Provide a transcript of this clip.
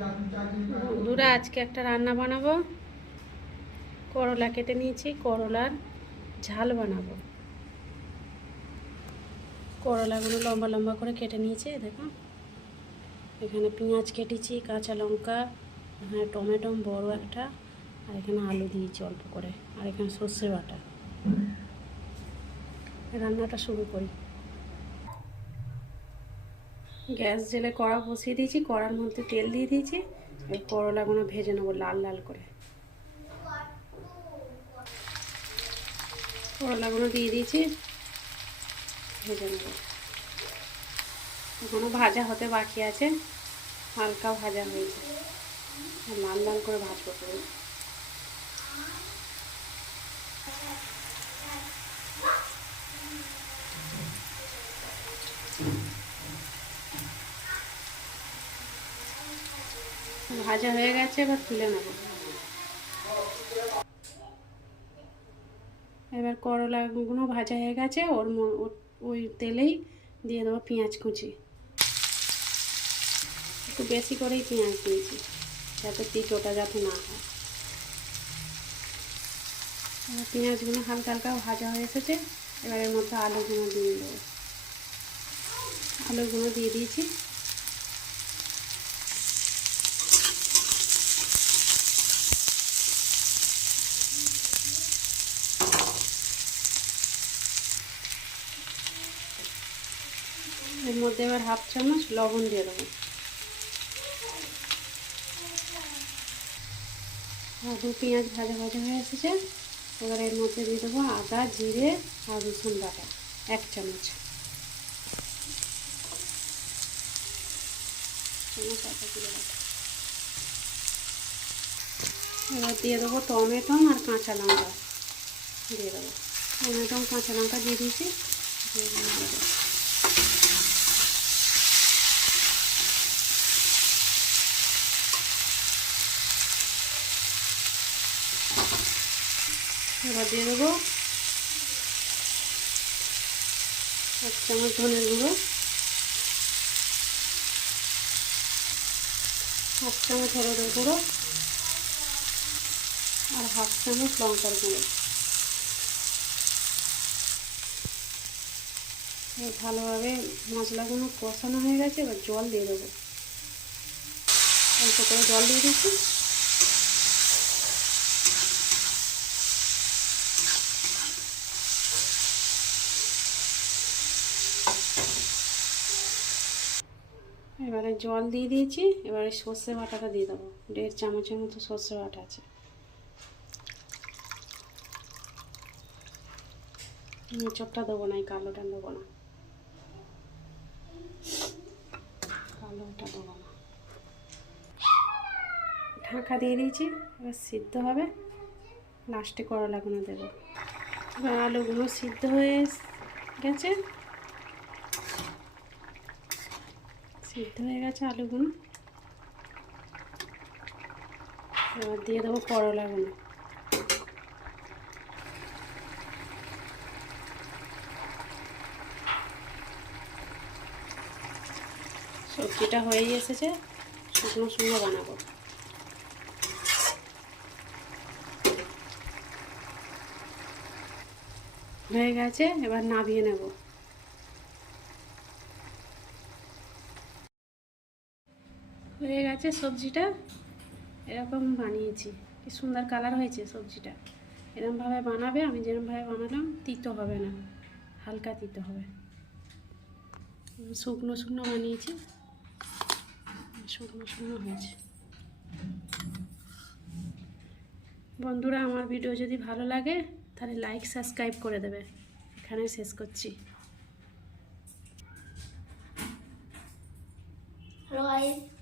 বন্ধুরা, আজকে একটা রান্না বানাবো। করলা কেটে নিয়েছি, করলার ঝাল বানাবো। করলাগুলো লম্বা লম্বা করে কেটে নিয়েছি দেখো। এখানে পেঁয়াজ কেটেছি, কাঁচা লঙ্কা এখানে টমেটো বড় একটা, আর এখানে আলু দিয়েছি অল্প করে, আর এখানে সর্ষে বাটা। রান্নাটা শুরু করি। গ্যাস জেলে কড়া বসিয়ে দিয়েছি, কড়ার মধ্যে তেল দিয়ে দিয়েছি এই করলাগুলো ভেজে নেব লাল লাল করে। করলাগুলো দিয়ে দিয়েছি, ভেজে নেব। এখনও ভাজা হতে বাকি আছে, হালকা ভাজা হয়েছে। লাল লাল করে ভাজবো করে ভাজা হয়ে গেছে, এবার তুলে নেব। এবার করলাগুলো ভাজা হয়ে গেছে, ওর ওই তেলেই দিয়ে দেবো পেঁয়াজ কুচি। একটু বেশি করেই পেঁয়াজ দিয়েছি, যাতে তিতোটা যাতে না হয়। পেঁয়াজগুলো হালকা হালকা ভাজা হয়ে এসেছে এবার এর মধ্যে আলুগুলো দিয়ে দেবো। আলুগুলো দিয়ে দিয়েছি এর মধ্যে এবার হাফ চামচ লবণ দিয়ে দেবো। আলু পেঁয়াজ ভাজা ভাজা হয়ে এসেছে। এবার এর মধ্যে দিয়ে দেবো আদা, জিরে আর রসুন বাটা, এক চামচ। এবার দিয়ে দেবো টমেটো আর কাঁচা লঙ্কা। দিয়ে দেবো। টমেটো কাঁচা লঙ্কা দিয়ে দিয়েছি। এবার দিয়ে দেবো এক চামচ ধনের গুঁড়ো, হাফ চামচ হলুদের গুঁড়ো আর হাফ চামচ লঙ্কার গুঁড়ো। ভালোভাবে মশলাগুলো কষানো হয়ে গেছে, এবার জল দিয়ে দেবো। অল্প করে জল দিয়ে দিচ্ছি। এবারে জল দিয়ে দিয়েছি, এবারে সর্ষে বাটাটা দিয়ে দেবো। দেড় চামচের মতো সর্ষে বাটা আছে। চটটা দেবো না, এই কালোটা দেবো না। কালোটা দেবো না। ঢাকা দিয়ে দিয়েছি, এবার সিদ্ধ হবে। লাস্টে করলাগুলো দেবো। এবার আলুগুলো সিদ্ধ হয়ে গেছে। সিদ্ধ হয়ে গেছে আলুগুলো এবার দিয়ে দেবো করলাগুলো সবজিটা হয়েই এসেছে, শুকনো শুকনো বানাবো। হয়ে গেছে, এবার নাবিয়ে নেব। হয়ে গেছে সবজিটা। এরকম বানিয়েছি। কি সুন্দর কালার হয়েছে সবজিটা। এরমভাবে বানাবে আমি যেরমভাবে বানালাম তিতো হবে না। হালকা তিতো হবে। শুকনো শুকনো বানিয়েছি। শুকনো শুকনো হয়েছে। বন্ধুরা আমার ভিডিও যদি ভালো লাগে তাহলে লাইক সাবস্ক্রাইব করে দেবে। এখানে শেষ করছি। Guys,